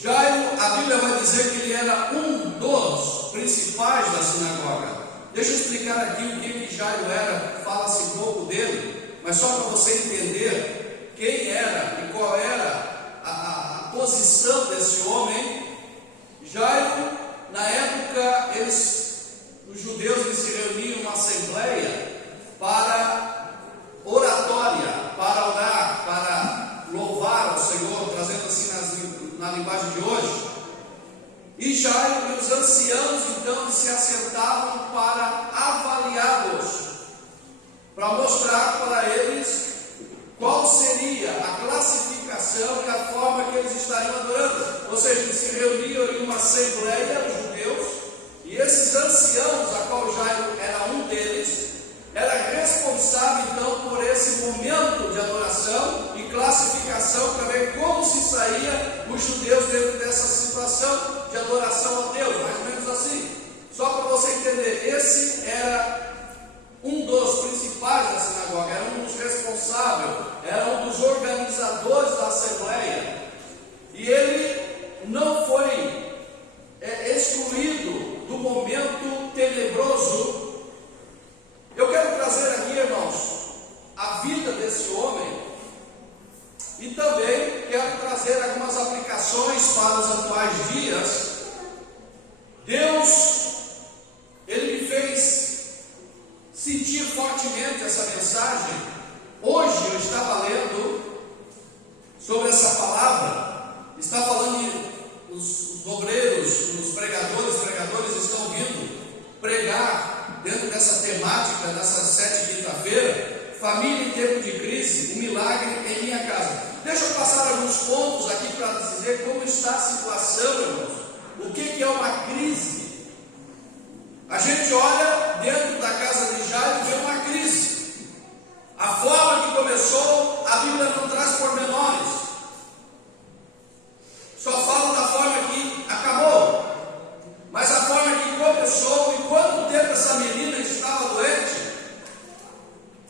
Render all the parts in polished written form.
Jairo, a Bíblia vai dizer que ele era um dos principais da sinagoga. Deixa eu explicar aqui o que Jairo era, fala-se pouco dele, mas só para você entender quem era e qual era a posição desse homem. Jairo, na época, os judeus se reuniam em uma assembleia para oratória, para orar, para louvar ao Senhor, trazendo assim na linguagem de hoje. E Jairo e os anciãos então se assentavam para avaliá-los, para mostrar para eles qual seria a classificação e a forma que eles estariam adorando. Ou seja, eles se reuniam em uma assembleia, os judeus, e esses anciãos, a qual Jairo era um deles, era responsável então por esse momento de adoração e classificação para ver como se saía os judeus dentro dessa situação de adoração a Deus, mais ou menos assim. Só para você entender, esse era um dos principais da sinagoga, era um dos responsáveis, era um dos organizadores da assembleia, e ele não foi excluído do momento tenebroso. Eu quero trazer aqui, irmãos, a vida desse homem, e também quero trazer algumas aplicações para os atuais dias. Deus, Ele me fez sentir fortemente essa mensagem. Hoje eu estava lendo sobre essa palavra, está falando os obreiros, os pregadores estão vindo pregar dentro dessa temática, nessa 7ª quinta-feira, família em tempo de crise, um milagre em minha casa. Deixa eu passar alguns pontos aqui para dizer como está a situação, irmãos. O que é uma crise? A gente olha dentro da casa de Jairo e vê uma crise. A forma que começou, a Bíblia não traz pormenores, só fala da forma que acabou. Mas a forma que começou, e quanto tempo essa menina estava doente,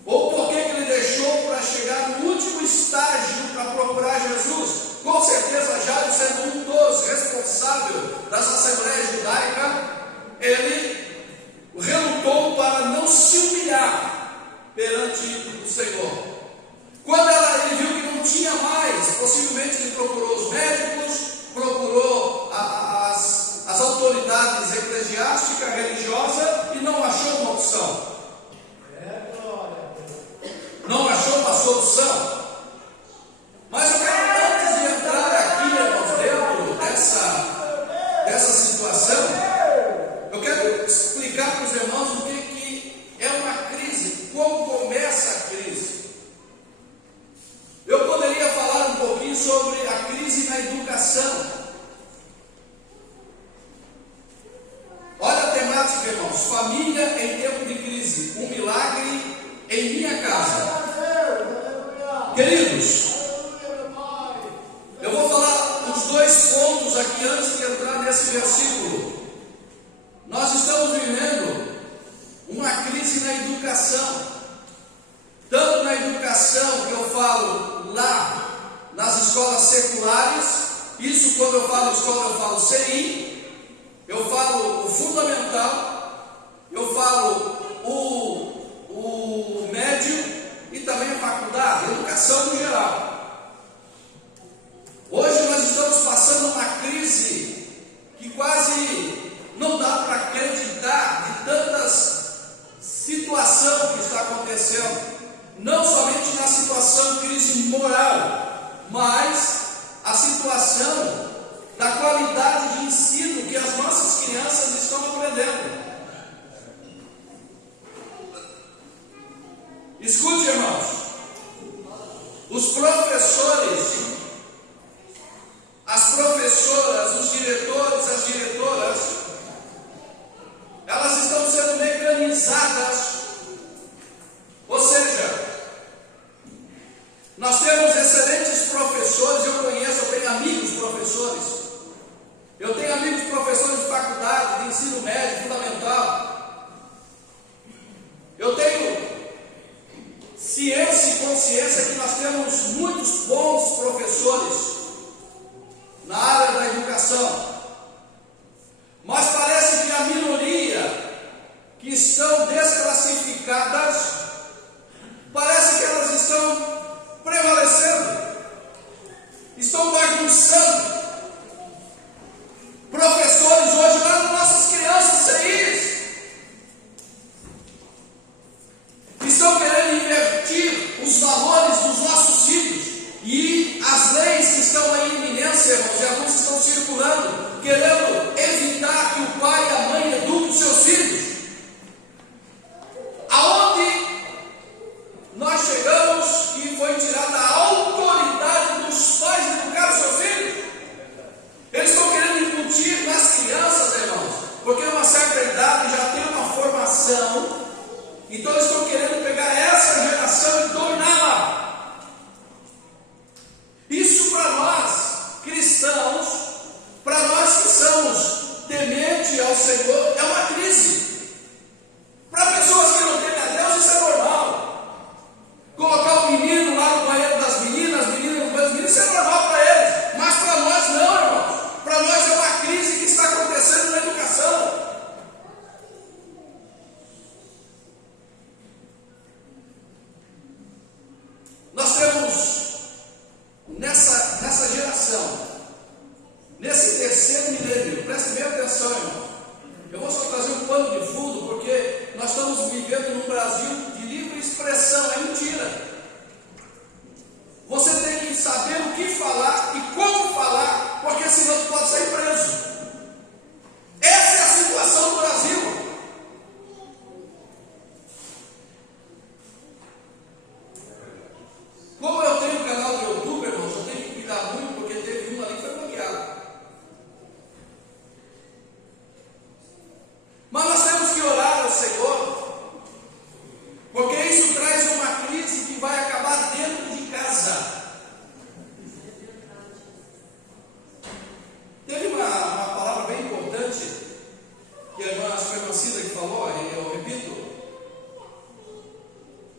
ou por que ele deixou para chegar no último estágio para procurar Jesus. Com certeza, Jairo, sendo um dos responsáveis das assembleias judaicas, ele relutou para não se humilhar perante o Senhor. Quando ele viu que não tinha mais, possivelmente ele procurou os médicos, procurou as autoridades eclesiásticas, religiosas, e não achou uma opção. Não achou uma solução. Mas eu quero, antes de entrar aqui, irmãos, dentro dessa situação, eu quero explicar para os irmãos o que é uma crise, como começa a crise. Eu poderia falar um pouquinho sobre a crise na educação. Olha a temática, irmãos: família em tempo de crise, um milagre em minha casa. Queridos, eu vou falar os dois pontos aqui antes de entrar nesse versículo. Nós estamos vivendo uma crise na educação, tanto na educação que eu falo lá nas escolas seculares. Isso, quando eu falo escola, eu falo CI, eu falo o fundamental, eu falo o médio e também a faculdade, educação no geral. Hoje nós estamos passando uma crise que quase não dá para acreditar de tantas situações que está acontecendo, não somente na situação de crise moral, mas a situação da qualidade de ensino que as nossas crianças estão aprendendo. Escute, irmãos, os professores, as professoras, os diretores, as diretoras, elas estão sendo mecanizadas. Ou seja, nós temos excelentes professores, eu tenho amigos professores, eu tenho amigos professores de faculdade, de ensino médio, fundamental. Eu tenho ciência e consciência que nós temos muitos bons professores na área da educação. bagunçando. Professores hoje lá nas nossas crianças, CIs, estão querendo invertir os valores dos nossos filhos. E as leis que estão aí em iminência, irmãos, e alguns estão circulando, querendo evitar que o pai e a mãe eduquem os seus filhos. Aonde nós chegamos e foi tirada a autoridade dos pais de educar os seus filhos? Eles estão querendo incutir nas crianças, irmãos, porque a uma certa idade já tem uma formação, então eles estão querendo pegar essa geração e dominá-la. Isso para nós, cristãos, para nós que somos tementes ao Senhor, é uma crise. Para pessoas que não temem a Deus, isso é normal. Colocar o menino lá no banheiro das meninas, as meninas no banheiro dos meninos, isso é normal para eles. Mas para nós não, irmãos. Para nós é uma crise que está acontecendo na educação. Nós temos nessa geração, nesse terceiro milênio, preste bem atenção, irmão. Eu vou só trazer um pano de fundo, porque nós estamos vivendo num Brasil de livre expressão, é mentira. Você tem que saber o que falar e como falar, porque senão você pode sair preso. Essa é a situação do Brasil. Como eu tenho um canal do YouTube, irmãos, eu tenho que cuidar muito, porque teve um ali que foi bloqueado. Mas nós temos que orar ao Senhor, porque isso traz uma crise que vai acabar dentro de casa. Teve uma palavra bem importante que a irmã Cida que falou, e eu repito: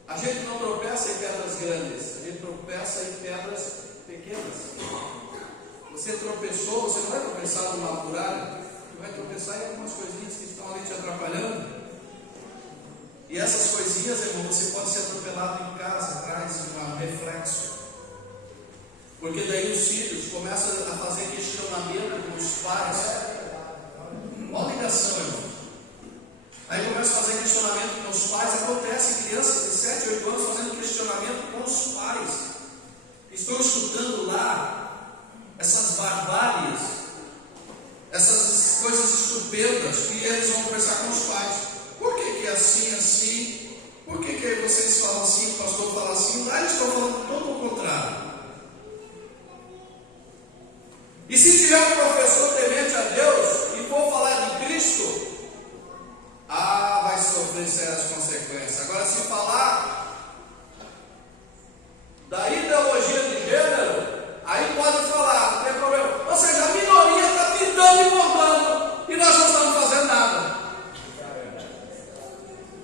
a gente não tropeça em pedras grandes, a gente tropeça em pedras pequenas. Você tropeçou, você não vai tropeçar numa muralha, você vai tropeçar em algumas coisinhas que estão ali te atrapalhando. E essas coisinhas, irmão, você pode ser atropelado em casa, traz um reflexo. Porque daí os filhos começam a fazer questionamento com os pais. Olha a ligação, irmão. Aí começa a fazer questionamento com os pais. Acontece crianças de 7, 8 anos fazendo questionamento com os pais. Estão escutando lá essas barbáries, essas coisas estupendas que eles vão conversar com os pais. Por que é assim, assim? Por que vocês falam assim, o pastor fala assim? Lá eles estão falando todo o contrário. E se tiver um professor temente a Deus e for falar de Cristo, vai sofrer sérias consequências. Agora, se falar da ideologia de gênero, aí pode falar, não tem problema. Ou seja, a minoria está pintando e bordando, e nós não estamos fazendo nada.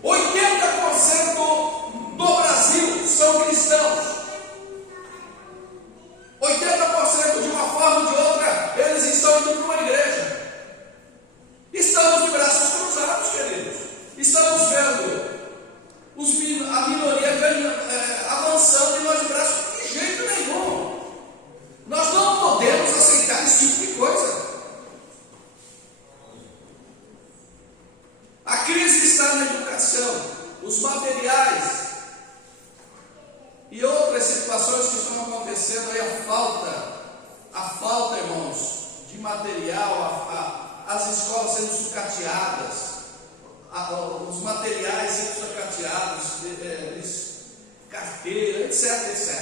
80% do Brasil são cristãos. 80% de uma forma ou de outra, eles estão indo para uma igreja. Estamos de braços cruzados, queridos. Estamos vendo a minoria avançando e nós de braços de jeito nenhum. Nós não podemos aceitar esse tipo de coisa. A crise está na educação, os materiais e outras situações que estão acontecendo aí, a falta, irmãos, de material, as escolas sendo sucateadas, os materiais sendo sucateados, carteira, etc.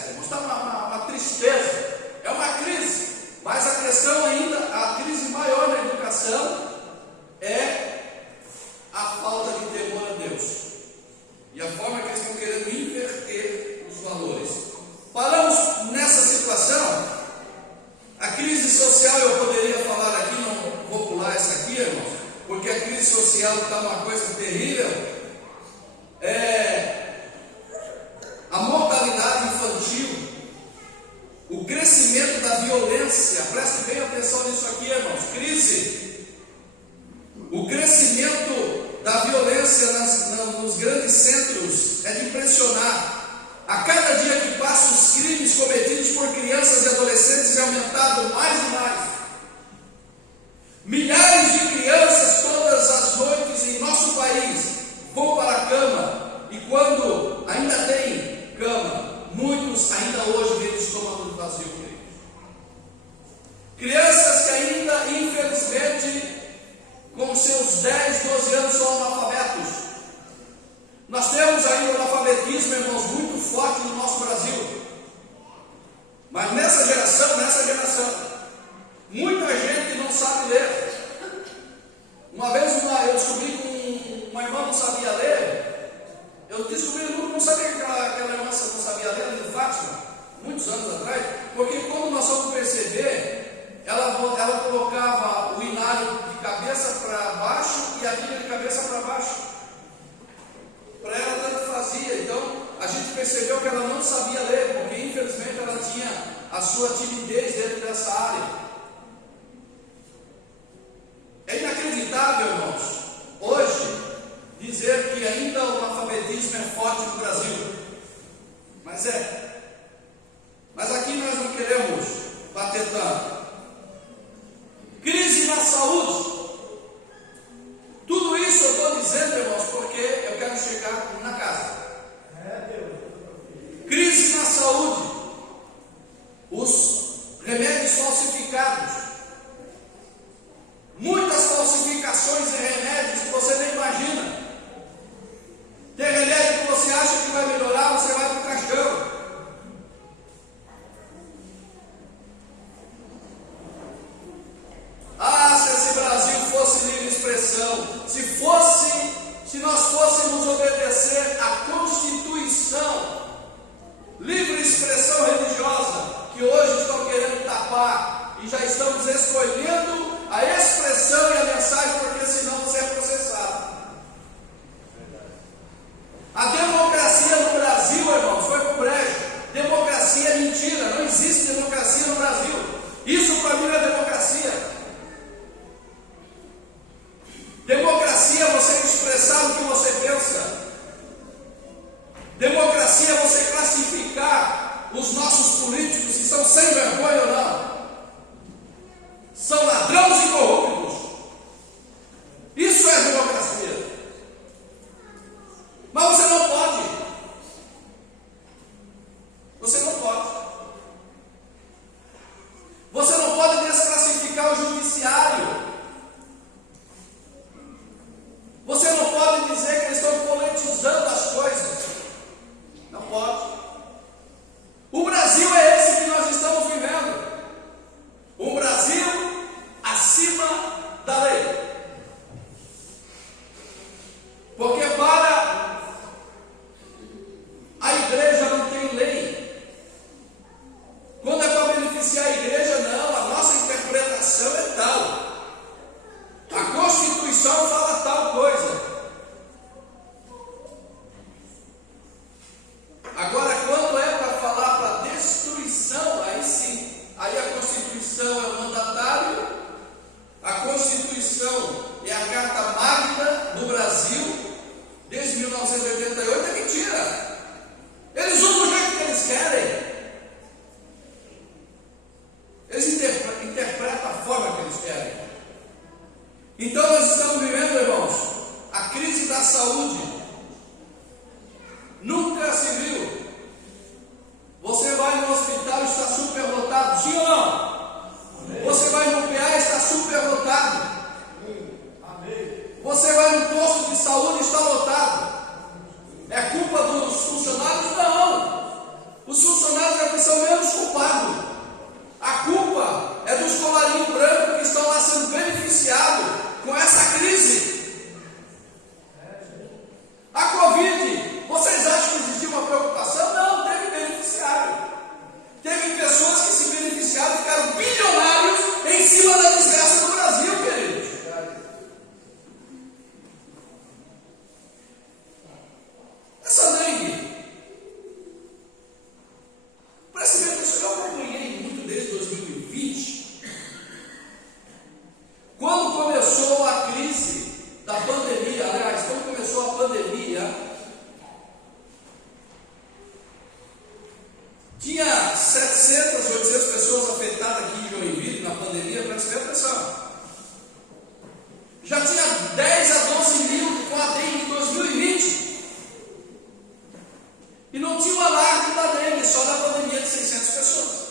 Irmãos, está uma tristeza, é uma crise, mas a questão ainda, a crise maior na educação é a falta de temor a Deus e a forma que eles estão querendo inverter os valores. Paramos nessa situação. A crise social, eu poderia falar aqui, não vou pular essa aqui, irmãos, porque a crise social está uma coisa terrível. A mortalidade infantil, o crescimento da violência, preste bem atenção nisso aqui, irmãos, crise. O crescimento da violência nos grandes centros é de impressionar. A cada dia que passa, os crimes cometidos por crianças e adolescentes aumentado mais e mais. Milhares de crianças todas as noites em nosso país vão para a cama, e quando ainda tem cama, muitos ainda hoje vêm de estômago vazio, queridos. Crianças que ainda, infelizmente, com seus 10, 12 anos são analfabetos. Nós temos ainda o analfabetismo, irmãos, muito forte no nosso Brasil. Mas nessa geração, muita gente não sabe ler. Uma vez eu descobri que uma irmã não sabia ler. Eu não sabia que aquela irmã não sabia ler, ali no Fátima, muitos anos atrás, porque quando nós fomos perceber, ela colocava o inário de cabeça para baixo e a Bíblia de cabeça para baixo. Para ela tanto fazia. Então a gente percebeu que ela não sabia ler, porque infelizmente ela tinha a sua timidez dentro dessa área. É inacreditável, irmãos, hoje dizer que ainda o analfabetismo é forte no Brasil. Mas é. Mas aqui nós não queremos bater tanto. Crise na saúde. Tudo isso eu estou dizendo, irmãos, porque eu quero chegar na casa. Crise na saúde. Os remédios falsificados. Muitas falsificações de remédios que você nem imagina. Tem remédio que você acha que vai melhorar, você vai para o caixão. Ah, se esse Brasil fosse livre expressão, se nós fôssemos obedecer à Constituição, livre expressão religiosa, que hoje estão querendo tapar, e já estamos escolhendo a expressão e a mensagem, porque senão você é processado. A democracia no Brasil, irmãos, foi pro brejo. Democracia é mentira, não existe democracia no Brasil. Isso para mim não é democracia. Democracia é você expressar o que você pensa. Democracia é você classificar os nossos políticos, se são sem vergonha ou não. São ladrões e corruptos. Isso é democracia. Mas você não pode. Você não pode. Você não pode desclassificar o judiciário. Você não pode dizer que eles estão politizando as coisas. Não pode. O Brasil é esse que nós estamos vivendo. Um Brasil acima da lei. Porque para a igreja não tem lei. Quando é para beneficiar a igreja, não. A nossa interpretação é tal. A Constituição fala tal coisa. Agora, quando é para falar para destruição, aí sim. Aí a Constituição é o mandatário. A Constituição é a Carta Magna do Brasil. Desde 1988 é mentira. Eles usam do jeito que eles querem. Eles interpretam a forma que eles querem. Então nós estamos vivendo, irmãos, a crise da saúde. Nunca se viu. Você vai no hospital e está superlotado, sim ou não? Amém. Você vai no PA e está superlotado. Você vai no posto de saúde e está lotado. É culpa dos funcionários? Não. Os funcionários é que são menos culpados. A culpa é dos colarinhos brancos que estão lá sendo beneficiados com essa crise. atenção. Já tinha 10 a 12 mil com a dengue em 2020. E não tinha um alarme da dengue, só da pandemia de 600 pessoas.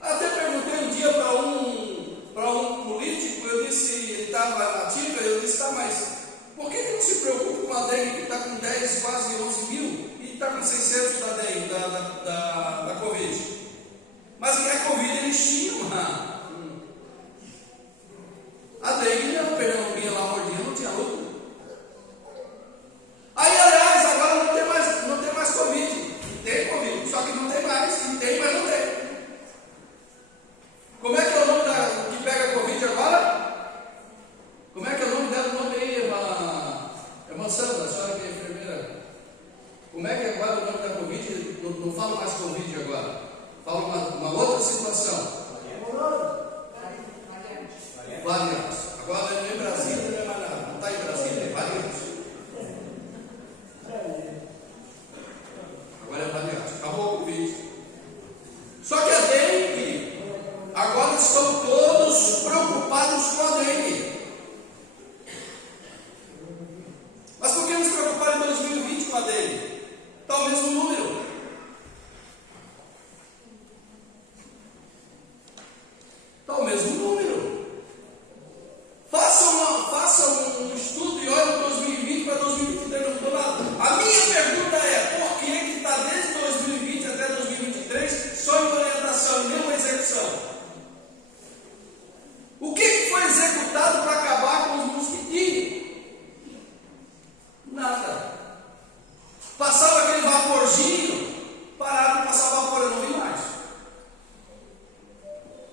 Até perguntei um dia para um político, eu disse, ele estava ativo, eu disse, tá, mas por que não se preocupa com a dengue que está com 10, quase 11 mil e está com 600 da dengue, da Covid? Mas a Covid eles tinham a dengue, a pernambuquinha lá mordinha, não tinha lucro. Aí, aliás, agora não tem mais Covid. Tem Covid, só que não tem mais. E tem, mas não tem. Como é que é o nome da que pega Covid agora? Como é que é o nome dela? O nome aí, irmã Sandra, a senhora que é enfermeira. Como é que é agora o nome da Covid? Não falo mais Covid agora. Falo uma outra situação. Variantes. Agora não é em Brasília, não é mais nada. Não está em Brasília, é variantes. Agora é variante. Acabou o Covid. Só que a dengue, agora estão todos preocupados com a dengue. Mas por que nos preocupar em 2020 com a dengue? Está o mesmo número. Está o mesmo número. Faça um estudo e olhe 2020 para 2023, não mudou nada. A minha pergunta é, por que está desde 2020 até 2023 só em orientação e nenhuma execução? O que foi executado para acabar com os mosquitinhos? Nada. Passava aquele vaporzinho, pararam de passar vapor, eu não vi mais.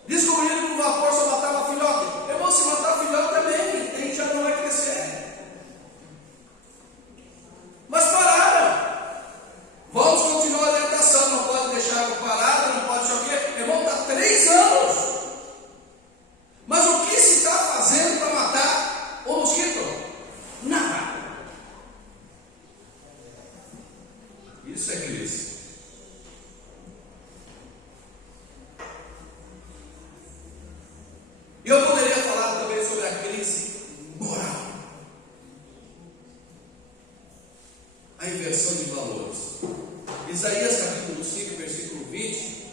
Descobriram que o vapor só matava filhote. Eu vou se matar filhote também, tem já não vai crescer. Mas pararam. Vamos continuar a orientação, não pode deixar água parada, não pode o quê. Irmão, está 3 anos. Mas o que se está fazendo para matar o mosquito? Nada. Isso é crise. E eu poderia falar também sobre a crise moral. A inversão de valores. Isaías capítulo 5, versículo 20,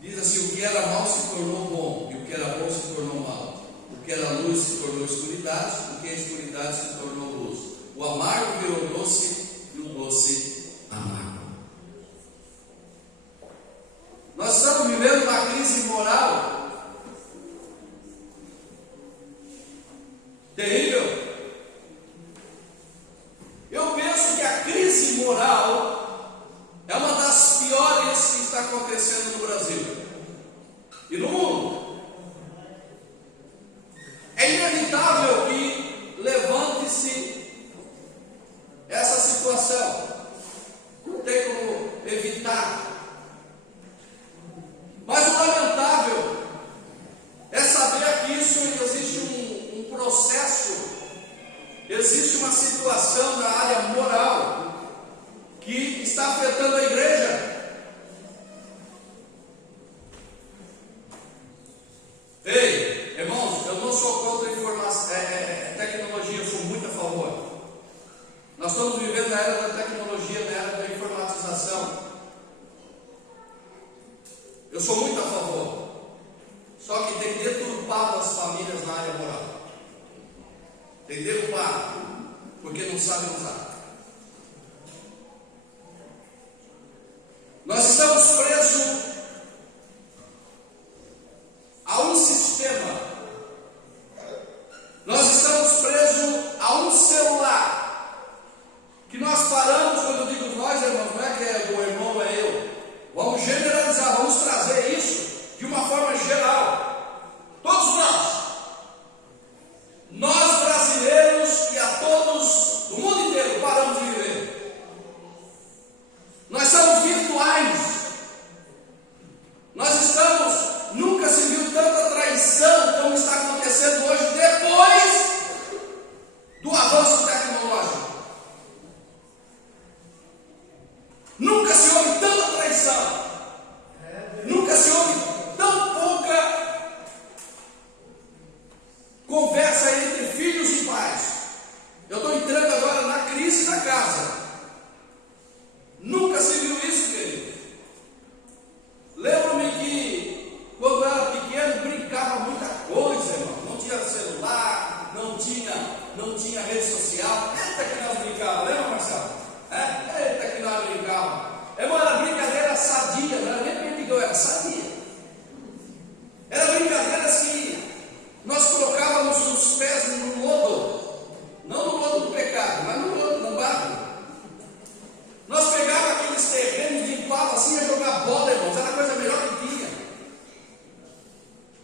diz assim: o que era mal se tornou bom, e o que era bom se tornou mal. O que era luz se tornou escuridade, o que é escuridade se tornou luz. O amargo virou doce, e o doce amargo. Nós estamos vivendo uma crise moral terrível. Eu penso que a crise moral é uma das piores que está acontecendo no Brasil e no mundo. É inevitável que levante-se essa situação. Não tem como evitar. Mas o lamentável é saber que isso existe um processo, existe uma situação na área moral que está afetando a igreja. Ei, irmãos, eu não sou contra a tecnologia, eu sou muito a favor. Nós estamos vivendo na era da tecnologia, na era da informatização. Eu sou muito a favor. Só que tem deturpado as famílias na área moral. Tem derrubado, porque não sabem usar. Nós estamos presos a um sistema. Nós estamos presos a um celular. Que nós paramos, quando eu digo nós, irmãos, não é que é o irmão, é eu. Vamos generalizar, vamos trazer isso de uma forma geral. Todos nós. Nós brasileiros e a todos do mundo inteiro paramos de viver. Nós somos virtuais.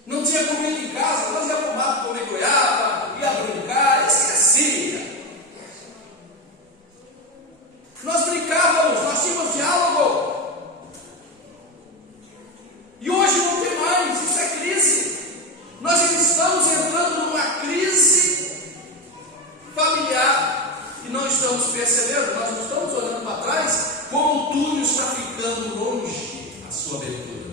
Não tinha comida em casa, nós ia para o mato comer goiaba, ia brincar, esquecia. Nós brincávamos, nós tínhamos diálogo. E hoje não tem mais, isso é crise. Nós estamos entrando numa crise familiar e não estamos percebendo, nós não estamos olhando para trás, como o túnel está ficando longe a sua abertura.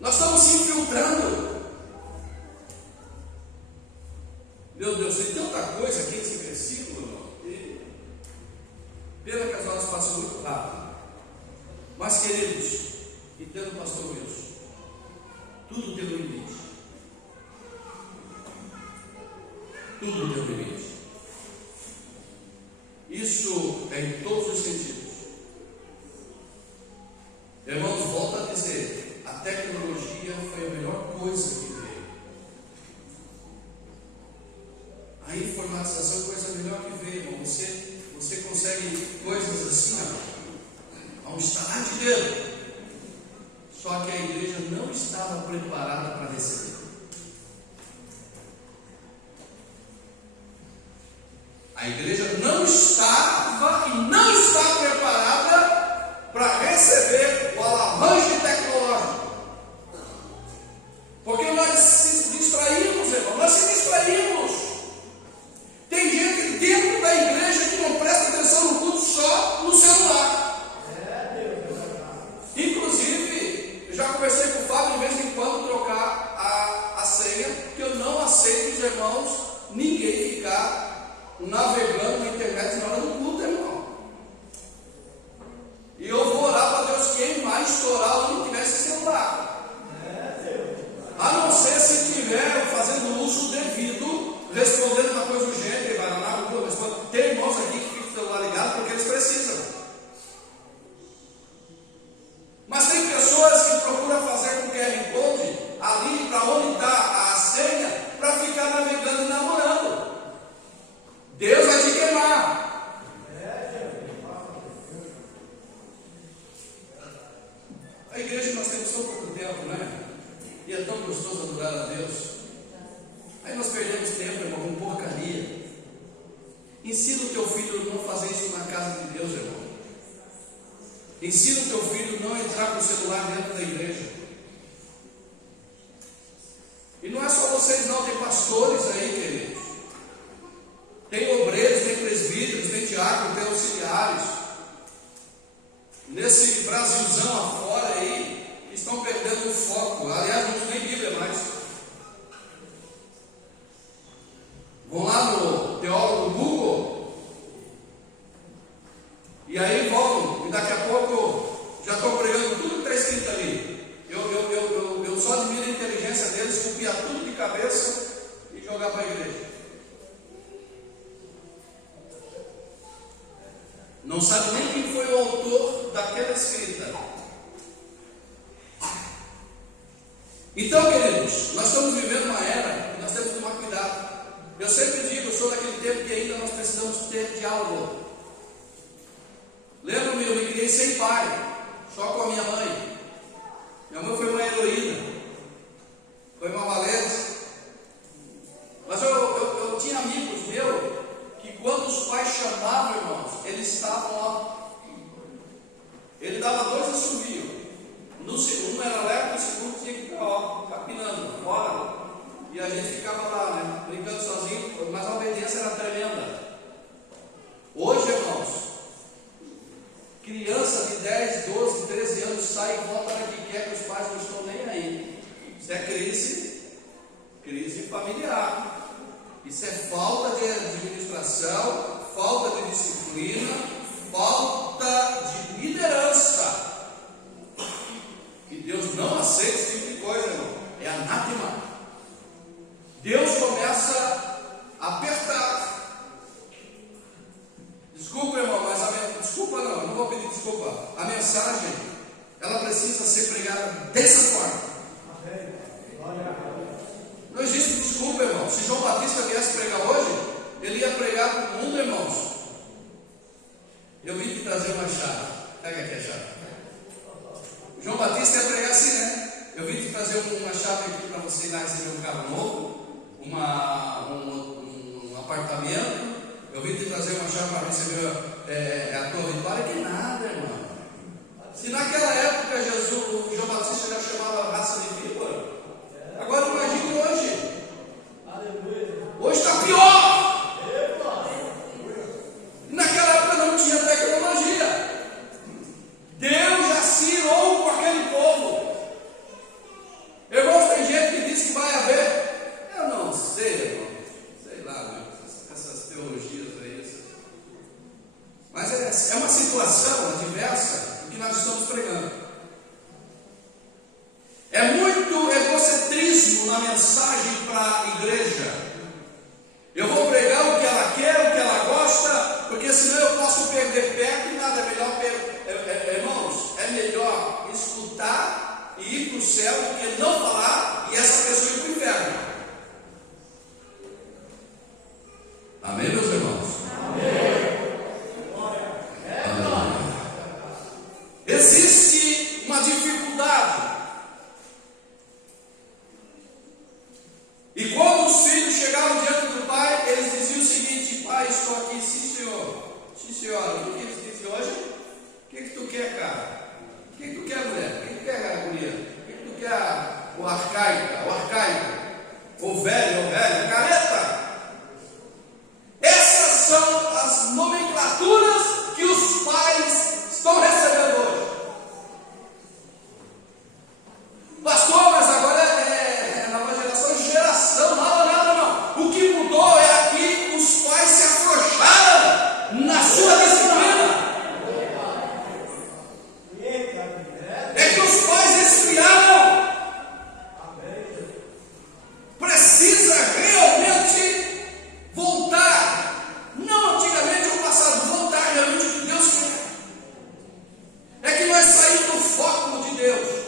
Nós estamos se infiltrando. Meu Deus, tem tanta coisa aqui nesse versículo, irmão. Pena que as horas passam muito rápido. Mas, queridos, entenda o pastor Wilson, tudo tem um limite. Tudo tem um limite. Isso é em todos os sentidos. Irmãos, volto a dizer, a tecnologia foi a melhor coisa que veio. A informatização foi a melhor que veio, irmão. Você consegue coisas assim, a um estalar de dedo. Só que a igreja não estava preparada para receber. A igreja não estava e não está preparada para receber o alavanche tecnológico. Porque nós se distraímos, irmão, nós se distraímos. Tem gente dentro da igreja que não presta atenção no culto, só no celular. Inclusive, eu já conversei com o Fábio de vez em quando trocar a senha, porque eu não aceito, os irmãos, ninguém ficar navegando na internet na hora do culto, irmão. E eu vou orar para Deus queimar, estourar onde tiver esse celular. A não ser se estiver fazendo uso devido, respondendo uma coisa urgente, vai lá na rua, responde. Tem irmãos aqui que ficam com o celular ligado porque eles precisam. Mas tem pessoas que procuram fazer com o QR Code ali para onde está a senha, para ficar navegando e namorando. Deus vai te queimar. A igreja nós temos tão pouco tempo, né? E é tão gostoso adorar a Deus. Aí nós perdemos tempo, irmão, com porcaria. Ensina o teu filho a não fazer isso na casa de Deus, irmão. Ensina o teu filho a não entrar com o celular dentro da igreja. E não é só vocês não, tem pastores aí, queridos. Tem obreiros, tem presbíteros, tem diáconos, tem auxiliares. Nesse Brasilzão afora aí, estão perdendo o foco. Aliás, não tem nem Bíblia mais. Vão lá no teólogo Google. E aí vão, e daqui a pouco já estão pregando tudo que está escrito ali. Eu só admiro a inteligência deles, copiar tudo de cabeça e jogar para a igreja. Não sabe nem quem foi o autor daquela escrita. Então, queridos, nós estamos vivendo uma era e nós temos que tomar cuidado. Eu sempre digo, eu sou daquele tempo que ainda nós precisamos ter diálogo. Lembro-me, eu me criei sem pai, só com a minha mãe. Minha mãe foi uma heroína, foi uma valente. Mas eu tinha amigos meus que quando os pais chamavam, irmãos, eles estavam lá. Ele dava 2 assobios. No segundo era leve, no segundo tinha que ficar capinando fora. E a gente ficava lá, né, brincando sozinho, mas a obediência era tremenda. Hoje, irmãos, criança de 10, 12, 13 anos sai e volta para que quer, que os pais não estão nem aí. Isso é crise familiar. Isso é falta de administração, falta de disciplina, falta de liderança. E Deus não aceita esse tipo de coisa, irmão. É anátema. Deus começa a apertar. Desculpa, irmão, mas desculpa não, eu não vou pedir desculpa. A mensagem, ela precisa ser pregada dessa forma. Não existe desculpa, irmão. Se João Batista viesse pregar hoje, ele ia pregar para o mundo, irmãos. Eu vim te trazer uma chave. Pega aqui a chave. João Batista ia pregar assim, né? Eu vim te trazer trazer uma chave aqui para você ir lá receber um carro novo, um apartamento. Eu vim te trazer uma chave para receber a tua vitória. Que nada, irmão. Se naquela época o João Batista já chamava raça de víbora, agora imagine hoje. Hoje está pior. E naquela época não tinha tecnologia. Deus já se irou com aquele povo. Irmãos, tem gente que diz que vai haver. Eu não sei, irmão. Sei lá, essas teologias aí. Mas é uma situação adversa que nós estamos pregando. É muito egocentrismo na mensagem para a igreja. Eu vou pregar o que ela quer, o que ela gosta, porque senão eu posso perder perto e nada. É melhor, irmãos, é melhor escutar e ir para o céu do que não falar e essa pessoa ir para o inferno. Amém, meus irmãos? Amém. Existe uma dificuldade. E quando os filhos chegavam diante do pai, eles diziam o seguinte: pai, estou aqui. Sim, senhor. Sim, senhora. O que eles dizem hoje? O que tu quer, cara? O que tu quer, mulher? O que tu quer, guria? O que tu quer, o arcaico? O velho, careta? Essas são as nomenclaturas que os pais estão recebendo hoje. Pastor, mas agora é nova geração. Não. O que mudou é que os pais se afrouxaram na sua disciplina. É que os pais esfriaram. Precisa realmente voltar. Não antigamente ao passado, voltar realmente o que Deus quer. É que nós saímos do foco de Deus.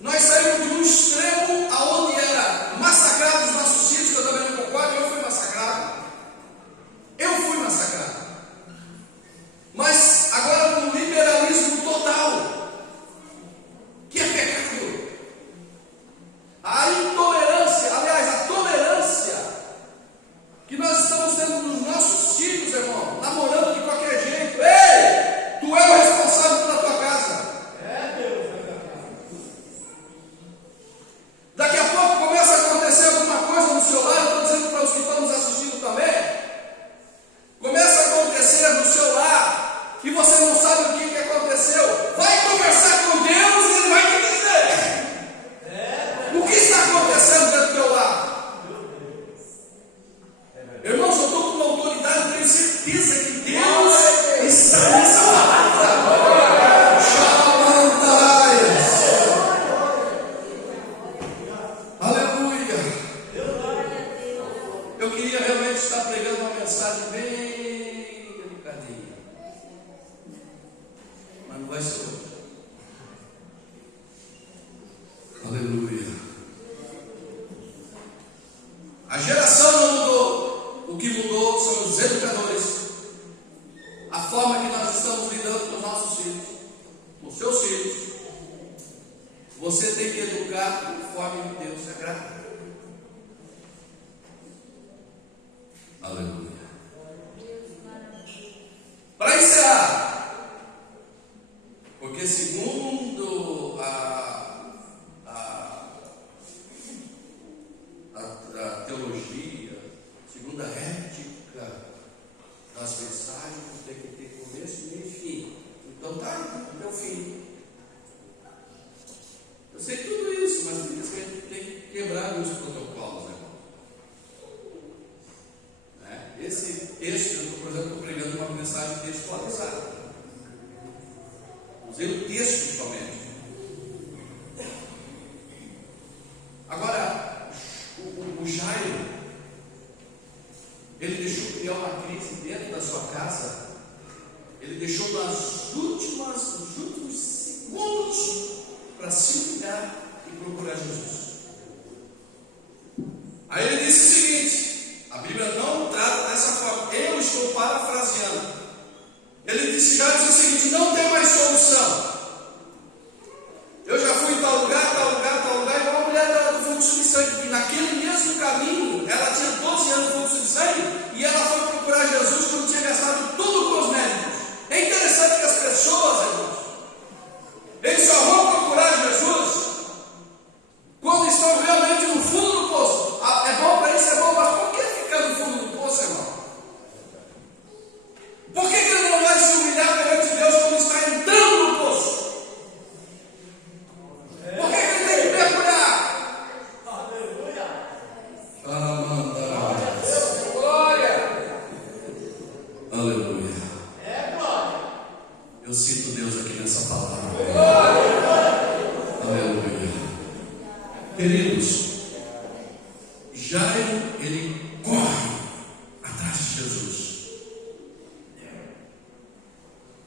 Nós saímos de um extremo aonde era massacrado os nossos filhos, que eu também não concordo. Eu fui massacrado. Mas agora no liberalismo total, que é pecado. A intolerância, aliás, a tolerância que nós estamos tendo nos nossos filhos, irmão, namorando de qualquer jeito. Ei, tu é o responsável pela tua casa. Daqui a pouco começa a acontecer alguma coisa no seu lar. Eu estou dizendo para os que estão nos assistindo também. Começa a acontecer no seu lar e você não sabe o que aconteceu. Vai conversar com Deus e Ele vai te dizer o que está acontecendo dentro do teu lar. Irmãos, eu estou com uma autoridade, eu tenho certeza que Deus está nessa palavra. Eu queria realmente estar pregando uma mensagem bem delicadinha, mas não vai ser hoje. Aleluia. A geração não mudou. O que mudou são os educadores. A forma que nós estamos lidando com os nossos filhos, com os seus filhos. Você tem que educar conforme Deus agrada. Aleluia. Para encerrar, porque segundo a teologia, segundo a ética das mensagens, tem que ter começo, meio e fim. Então tá, até o fim. Eu sei tudo isso, mas por isso que a gente tem que quebrar os protocolos, né? Esse texto, eu, por exemplo, estou pregando uma mensagem textualizada. Usei o texto somente. Agora, o Jairo, ele deixou criar uma crise dentro da sua casa. Ele deixou nos últimos segundos para se humilhar Queridos, Jairo, ele corre atrás de Jesus.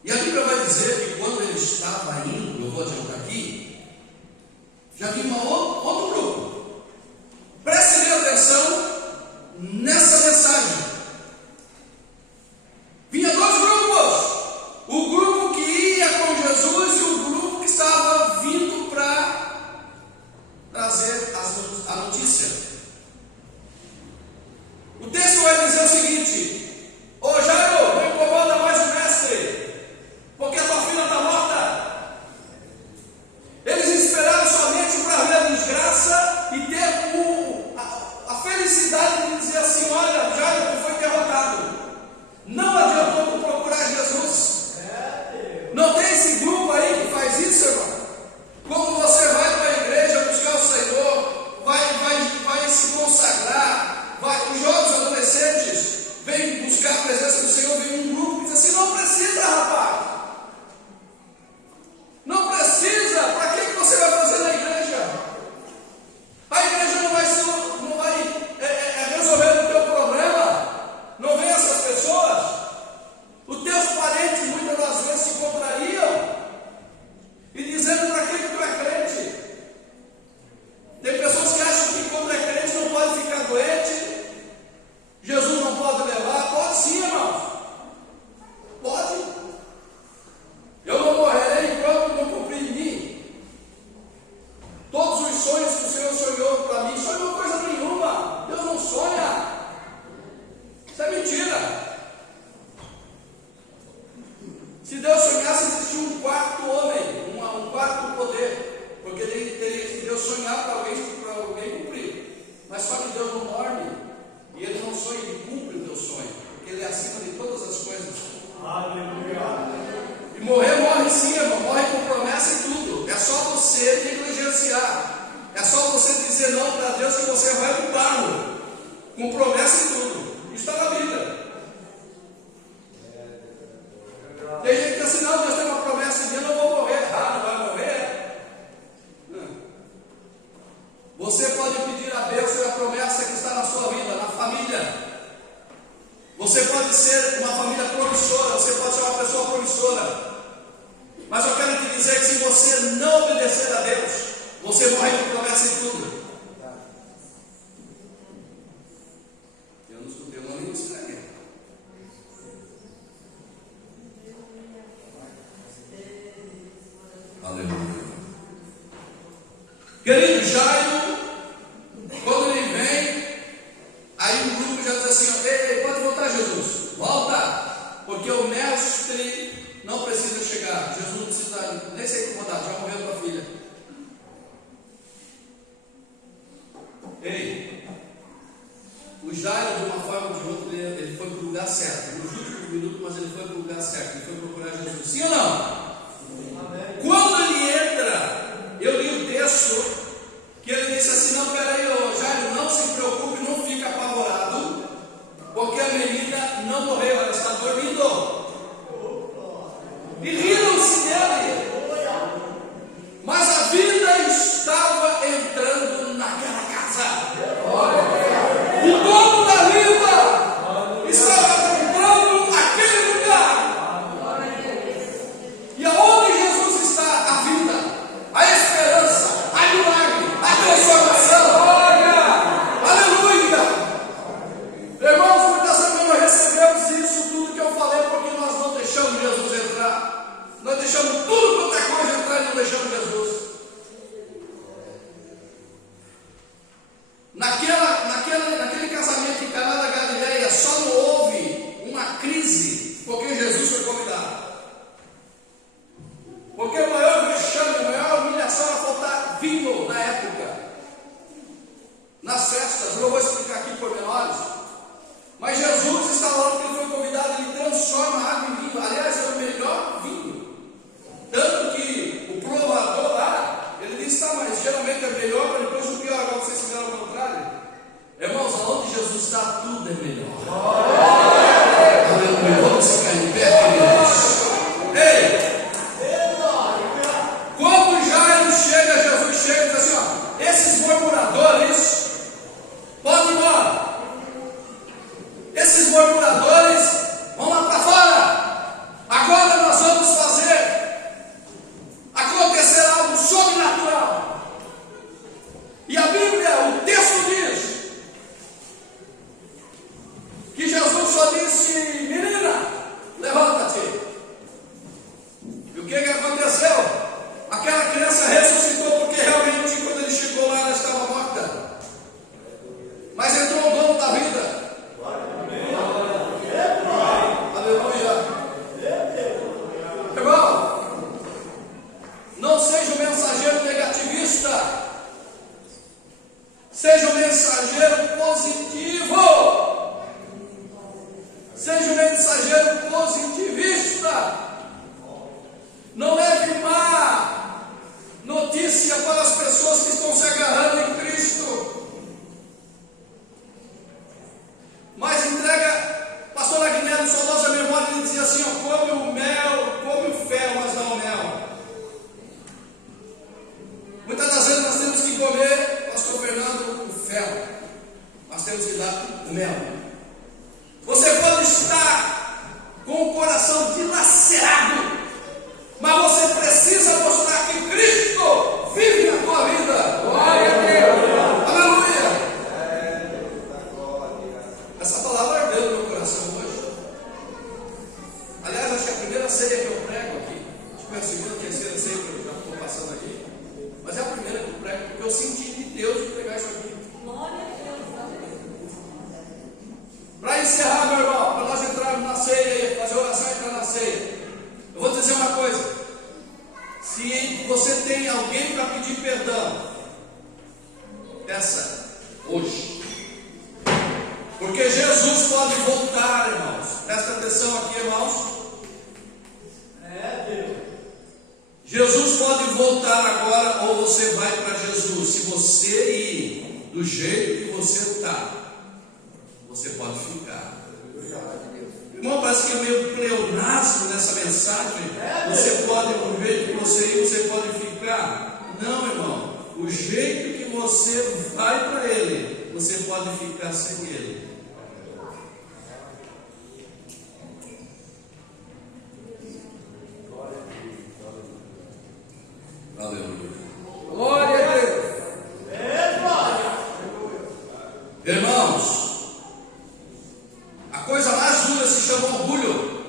E a Bíblia vai dizer que quando ele estava indo, eu vou adiantar aqui, já vinha outro grupo. Preste bem atenção nessa mensagem. Vinha dois grupos. O grupo que ia com Jesus e o grupo que estava vindo para trazer a notícia. O texto vai dizer o seguinte: ô Jairo, não incomoda mais o mestre, porque a tua filha está morta. Eles esperaram somente para ver a desgraça e ter a felicidade de dizer assim: olha, Jairo, tu foi derrotado. Não adiantou tu procurar Jesus. Não tem esse grupo aí que faz isso, irmão? Quando você vai para a igreja buscar o Senhor, vai se consagrar, os jovens adolescentes vêm buscar a presença do Senhor, vem um grupo que diz assim: não precisa, rapaz. Não precisa. Para que você vai fazer na igreja? A igreja não vai resolver o teu problema. Não vem essas pessoas. Os teus parentes muitas das vezes se contrariam e dizendo: para que tu é crente? Tem pessoas que acham que quando é crente não pode ficar doente, Jesus não pode levar. Pode sim, irmãos. Pode. Eu não morrerei enquanto não cumprir em mim todos os sonhos que o Senhor sonhou para mim. Isso é uma coisa nenhuma. Deus não sonha. Isso é mentira. Se Deus sonhasse, existia um quarto homem, um quarto poder, porque ele teria que Deus sonhar para alguém cumprir. Mas só que Deus não dorme, e Ele não sonha, Ele cumpre o teu sonho, porque Ele é acima de todas as coisas. Aleluia. E morre sim, irmão, morre com promessa e tudo. É só você negligenciar, é só você dizer não para Deus que você vai para o barro, com promessa e tudo. Isso está na Bíblia. Tem gente que diz assim: não, Deus tem uma promessa em mim, eu não vou morrer. Não vai morrer? Não. Você pode pedir a bênção e a promessa que está na sua vida, na família. Você pode ser uma família promissora, você pode ser uma pessoa promissora. Mas eu quero te dizer que se você não obedecer a Deus, você morre com promessa e tudo. Eu não escutei uma língua estranha. Aleluia. Querido, Jairo, quando ele vem, aí o grupo já diz assim: ei, pode voltar, Jesus, volta, porque o mestre não precisa chegar. Jesus não precisa nem ser incomodado, já morreu tua filha. Ei, o Jairo, de uma forma ou de outra, ele foi para o lugar certo, nos últimos minutos, mas ele foi para o lugar certo, ele foi procurar Jesus. Sim ou não? Quando ele entra, eu li o texto que ele disse assim: não, peraí, Jairo, não se preocupe, não fique apavorado, porque a menina não morreu, ela está dormindo. E riram-se dele, mas a vida estava entrando naquela casa. O dono da vida estava entrando naquele lugar. E aonde Jesus está, a vida, a esperança, a milagre, a transformação. Aleluia! Irmãos, muitas vezes nós recebemos isso tudo que eu falei, porque nós não deixamos Jesus entrar. Nós deixamos tudo quanto é coisa entrar e não deixamos Jesus. Naquele casamento em Caná da Galileia, só não houve uma crise porque Jesus foi convidado. Porque o maior vexame, a maior humilhação era faltar vinho na época, nas festas. Eu não vou explicar aqui pormenores, mas Jesus está lá porque ele foi convidado, ele transforma a água em vinho. Aliás, é o melhor vinho. Tanto que o provador lá, ele disse: tá, mas geralmente é melhor para depois o pior. Agora vocês fizeram o contrário. Irmãos, aonde Jesus está, tudo é melhor. Aleluia. Vamos ficar em pé, queridos. Ei! Quando Jairo chega, Jesus chega e diz assim: ó, esses mormons vendo. Você pode estar com o coração dilacerado, mas você precisa mostrar que Cristo vive na tua vida. Glória a Deus. Aleluia. Essa palavra ardeu no meu coração hoje. Aliás, acho que é a primeira ceia que eu prego aqui. Acho que é a segunda, terceira ceia que eu já estou passando aqui. Mas é a primeira que eu prego, porque eu senti de Deus de pregar isso aqui. Glória a Deus. Para encerrar, meu irmão, para nós entrarmos na ceia e fazer oração e entrar na ceia, eu vou dizer uma coisa: se você tem alguém para pedir perdão, peça hoje, porque Jesus pode voltar, irmãos. Presta atenção aqui, irmãos. Jesus pode voltar agora, ou você vai para Jesus. Se você ir do jeito que você está, você pode ficar. Irmão, parece que é meio pleonasmo nessa mensagem. Você pode, do jeito que você ir, você pode ficar. Não, irmão. O jeito que você vai para Ele, você pode ficar sem Ele. Aleluia. Glória a Deus. Irmãos, a coisa mais dura se chama orgulho.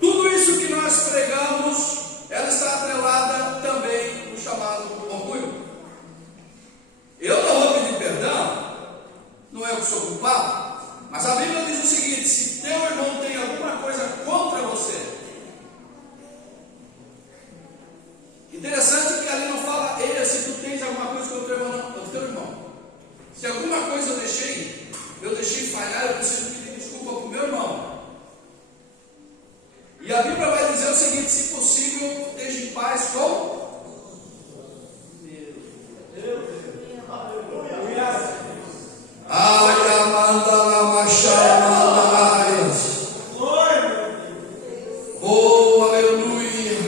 Tudo isso que nós pregamos, ela está atrelada também no chamado orgulho. Eu não vou pedir perdão, não é eu que sou culpado, mas a Bíblia diz o seguinte: se teu irmão tem alguma coisa contra você, interessante que ali não fala se tu tens alguma coisa contra o teu irmão, não, é o teu irmão. Se alguma coisa eu deixei falhar, eu preciso pedir desculpa para o meu irmão. E a Bíblia vai dizer o seguinte: se possível, esteja em paz com oh, aleluia.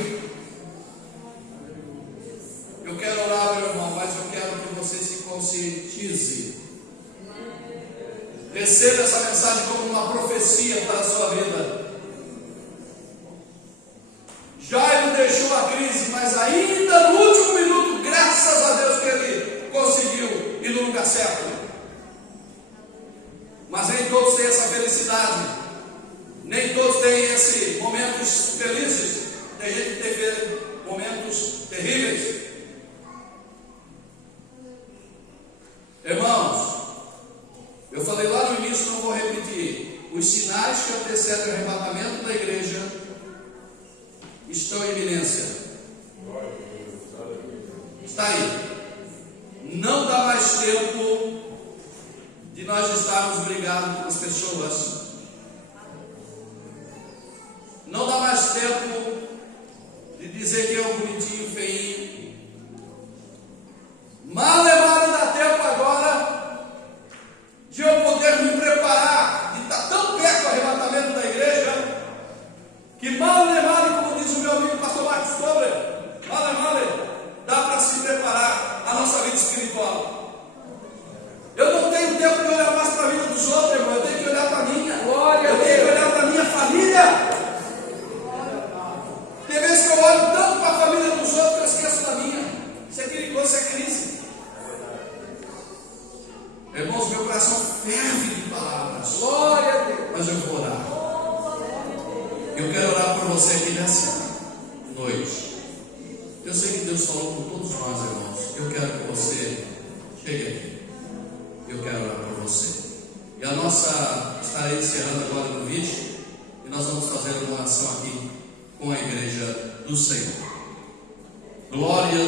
Eu quero orar, meu irmão, mas eu quero que você se conscientize. Receba essa mensagem como uma profecia para a sua vida. Jairo deixou a crise, mas ainda no último minuto, graças a Deus que ele conseguiu ir no lugar certo. Mas nem todos têm essa felicidade, nem todos têm esses momentos felizes. Tem gente que teve momentos terríveis. Irmãos, eu falei lá no início, não vou repetir. Os sinais que antecedem o arrebatamento da igreja estão em iminência. Está aí. Não dá mais tempo de nós estarmos brigados com as pessoas. Não dá mais tempo de dizer que é um bonitinho, feinho. Mal dá tempo agora de eu poder me preparar, de estar tão perto do arrebatamento da igreja, que mal, como diz o meu amigo pastor Marcos Cobra, mal, dá para se preparar a nossa vida espiritual. Eu não tenho tempo de olhar mais para a vida dos outros, irmão. Eu tenho que olhar para a minha. Glória, eu tenho que olhar para a minha família. Tem vezes que eu olho tanto para a família dos outros que eu esqueço da minha. Isso é perigoso, isso é crise. Irmãos, meu coração ferve de palavras. Glória a Deus. Mas eu vou orar. Eu quero orar por você aqui nessa noite. Eu sei que Deus falou com todos nós, irmãos. Eu quero que você chegue aqui. Eu quero orar por você. E a nossa, estarei encerrando agora no vídeo, e nós vamos fazer uma oração aqui com a igreja do Senhor. Glória a Deus.